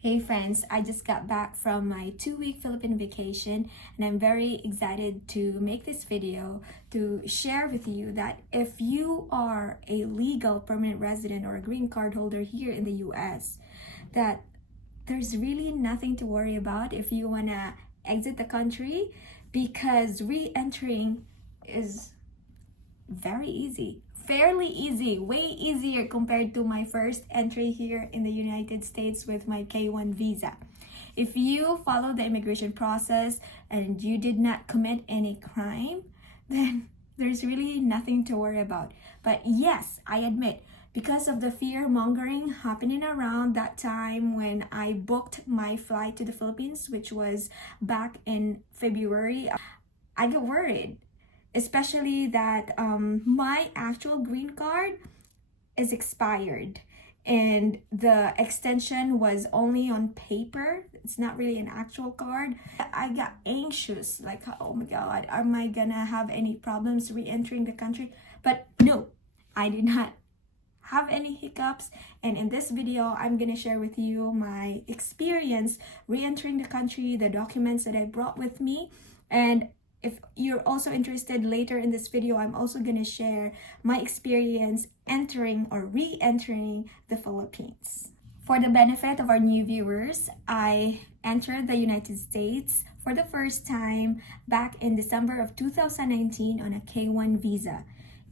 Hey friends, I just got back from my 2-week Philippine vacation and I'm very excited to make this video to share with you that if you are a legal permanent resident or a green card holder here in the US, that there's really nothing to worry about if you want to exit the country, because re-entering is very easy, fairly easy, way easier compared to my first entry here in the United States with my K1 visa. If you follow the immigration process and you did not commit any crime, then there's really nothing to worry about. But yes, I admit, because of the fear mongering happening around that time when I booked my flight to the Philippines, which was back in February, I got worried. Especially that my actual green card is expired and the extension was only on paper. It's not really an actual card. I got anxious, like, oh my god, am I gonna have any problems re-entering the country? But no, I did not have any hiccups, and in this video I'm gonna share with you my experience re-entering the country, the documents that I brought with me. And if you're also interested, later in this video, I'm also going to share my experience entering or re-entering the Philippines. For the benefit of our new viewers, I entered the United States for the first time back in December of 2019 on a K1 visa.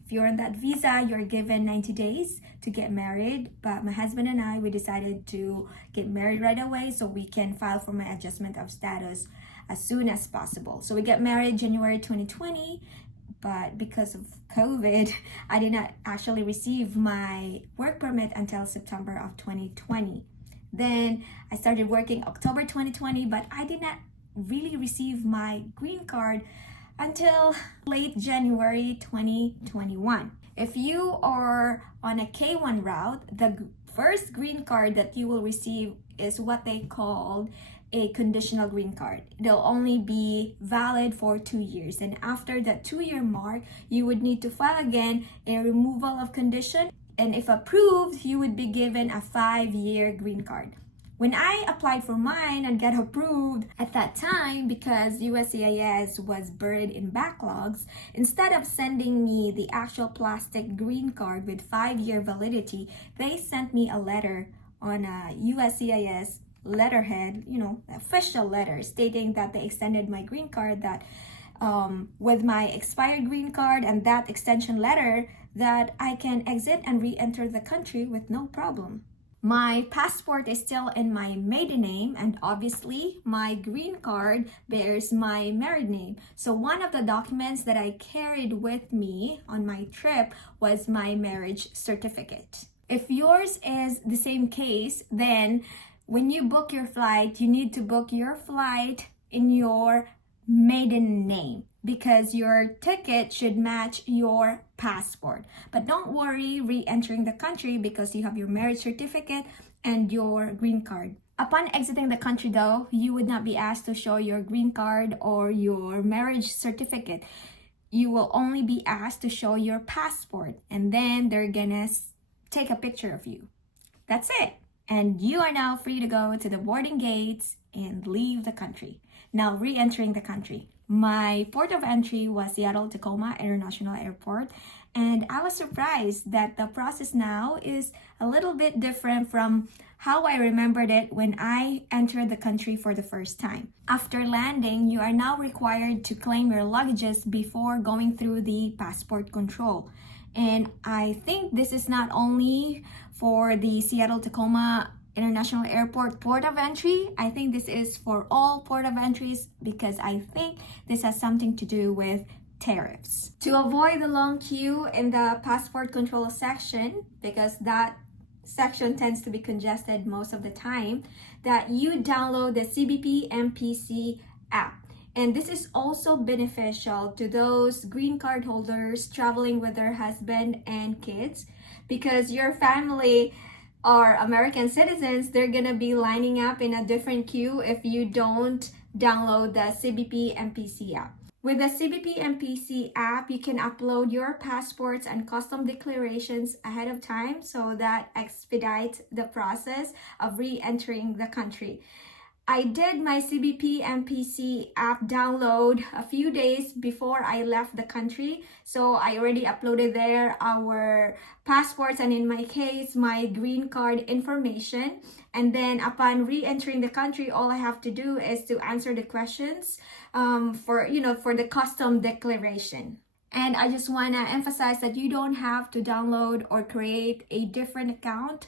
If you're on that visa, you're given 90 days to get married. But my husband and I, we decided to get married right away so we can file for my adjustment of status as soon as possible. So we got married January 2020, but because of COVID, I did not actually receive my work permit until September of 2020. Then I started working October 2020, but I did not really receive my green card until late January 2021. If you are on a K1 route, the first green card that you will receive is what they called a conditional green card. It'll only be valid for 2 years, and after that 2-year mark, you would need to file again a removal of condition, and if approved, you would be given a 5-year green card. When I applied for mine and got approved at that time, because USCIS was buried in backlogs, instead of sending me the actual plastic green card with 5-year validity, they sent me a letter on a USCIS letterhead, official letter stating that they extended my green card, that with my expired green card and that extension letter, that I can exit and re-enter the country with no problem. My passport is still in my maiden name, and obviously my green card bears my married name. So one of the documents that I carried with me on my trip was my marriage certificate. If yours is the same case, then when you book your flight, you need to book your flight in your maiden name, because your ticket should match your passport. But don't worry re-entering the country, because you have your marriage certificate and your green card. Upon exiting the country though, you would not be asked to show your green card or your marriage certificate. You will only be asked to show your passport, and then they're gonna take a picture of you. That's it. And you are now free to go to the boarding gates and leave the country. Now, re-entering the country. My port of entry was Seattle-Tacoma International Airport, and I was surprised that the process now is a little bit different from how I remembered it when I entered the country for the first time. After landing, you are now required to claim your luggages before going through the passport control. And I think this is not only for the Seattle-Tacoma International Airport port of entry. I think this is for all port of entries, because I think this has something to do with tariffs. To avoid the long queue in the passport control section, because that section tends to be congested most of the time, that you download the CBP MPC app. And this is also beneficial to those green card holders traveling with their husband and kids, because your family are American citizens. They're gonna be lining up in a different queue if you don't download the CBP MPC app. With the CBP MPC app, you can upload your passports and custom declarations ahead of time, so that expedites the process of re-entering the country. I did my CBP MPC app download a few days before I left the country. So I already uploaded there our passports and, in my case, my green card information. And then upon re-entering the country, all I have to do is to answer the questions for the custom declaration. And I just want to emphasize that you don't have to download or create a different account,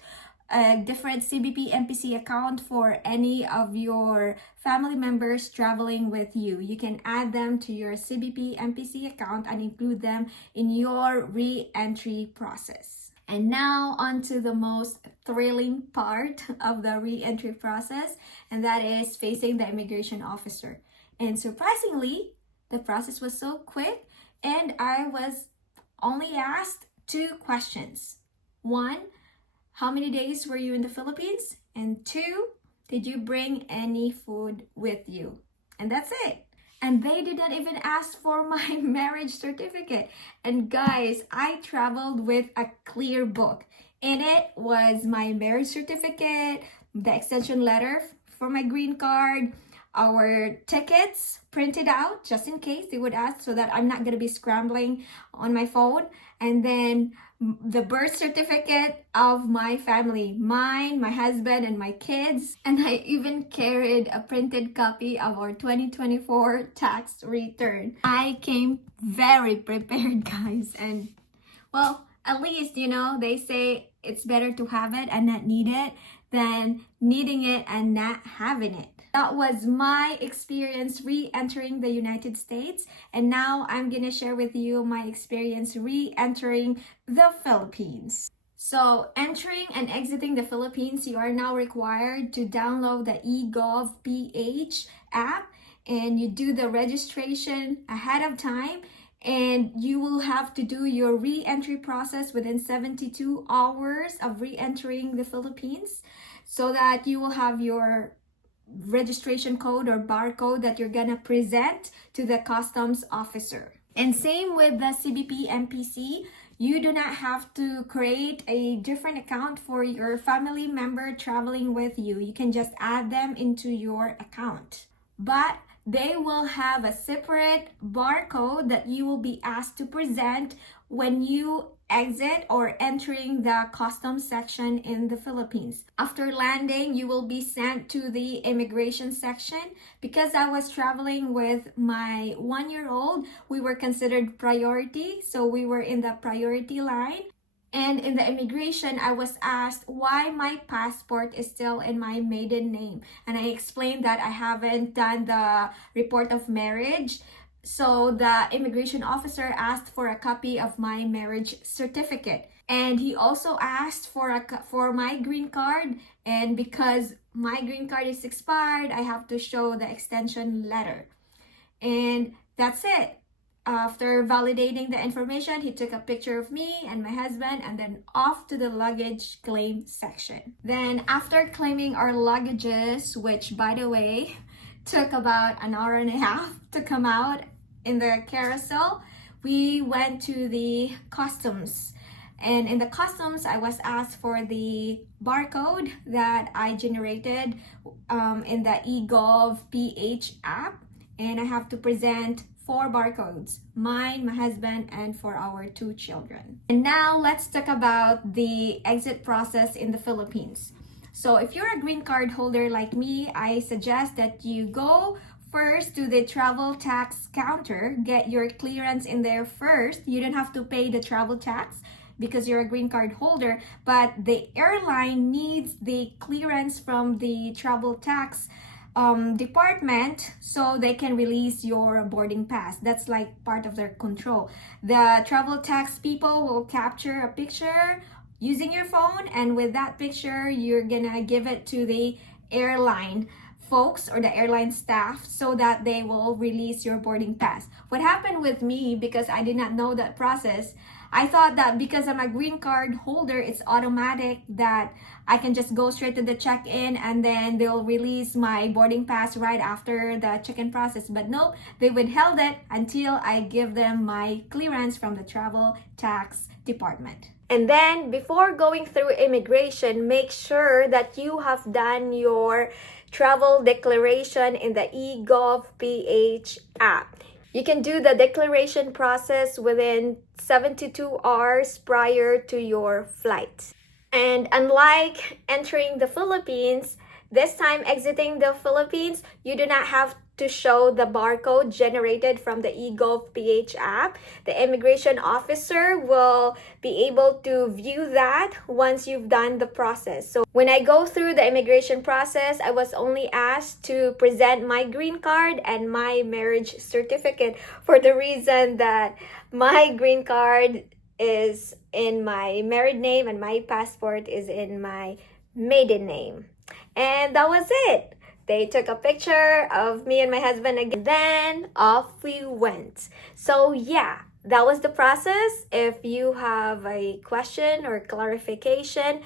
a different CBP MPC account for any of your family members traveling with you. You can add them to your CBP MPC account and include them in your re-entry process. And now on to the most thrilling part of the re-entry process, and that is facing the immigration officer. And surprisingly, the process was so quick, and I was only asked 2 questions. 1, how many days were you in the Philippines? And 2, did you bring any food with you? And that's it. And they did not even ask for my marriage certificate. And guys, I traveled with a clear book. In it was my marriage certificate, the extension letter for my green card, our tickets printed out just in case they would ask, so that I'm not going to be scrambling on my phone, and then the birth certificate of my family, mine, my husband, and my kids. And I even carried a printed copy of our 2024 tax return. I came very prepared, guys. And well, at least, they say it's better to have it and not need it than needing it and not having it. That was my experience re-entering the United States, and now I'm gonna share with you my experience re-entering the Philippines. So, entering and exiting the Philippines, you are now required to download the eGov.ph app, and you do the registration ahead of time, and you will have to do your re-entry process within 72 hours of re-entering the Philippines, so that you will have your registration code or barcode that you're gonna present to the customs officer. And same with the CBP MPC, you do not have to create a different account for your family member traveling with you. You can just add them into your account. But they will have a separate barcode that you will be asked to present when you exit or entering the customs section in the Philippines. After landing, you will be sent to the immigration section. Because I was traveling with my 1-year-old, we were considered priority, so we were in the priority line. And in the immigration, I was asked why my passport is still in my maiden name. And I explained that I haven't done the report of marriage. So the immigration officer asked for a copy of my marriage certificate. And he also asked for my green card. And because my green card is expired, I have to show the extension letter. And that's it. After validating the information, he took a picture of me and my husband, and then off to the luggage claim section. Then after claiming our luggages, which by the way took about an hour and a half to come out in the carousel, we went to the customs. And in the customs, I was asked for the barcode that I generated in the eGov.ph app, and I have to present 4 barcodes, mine, my husband, and for our 2 children. And now let's talk about the exit process in the Philippines. So if you're a green card holder like me, I suggest that you go first to the travel tax counter, get your clearance in there first. You don't have to pay the travel tax because you're a green card holder, but the airline needs the clearance from the travel tax department so they can release your boarding pass. That's like part of their control. The travel tax people will capture a picture using your phone, and with that picture you're gonna give it to the airline folks or the airline staff so that they will release your boarding pass. What happened with me, because I did not know that process, I thought that because I'm a green card holder, it's automatic that I can just go straight to the check-in and then they'll release my boarding pass right after the check-in process. But no, they withheld it until I give them my clearance from the travel tax department. And then before going through immigration, make sure that you have done your travel declaration in the eGovPH app. You can do the declaration process within 72 hours prior to your flight. And unlike entering the Philippines, this time exiting the Philippines, you do not have to show the barcode generated from the eGovPH app. The immigration officer will be able to view that once you've done the process. So when I go through the immigration process, I was only asked to present my green card and my marriage certificate for the reason that my green card is in my married name and my passport is in my maiden name. And that was it. They took a picture of me and my husband again, then off we went. So yeah, that was the process. If you have a question or clarification,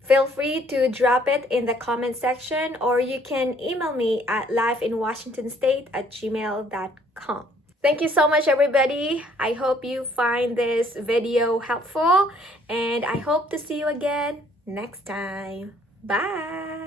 feel free to drop it in the comment section, or you can email me at lifeinwashingtonstate@gmail.com. Thank you so much, everybody. I hope you find this video helpful, and I hope to see you again next time. Bye!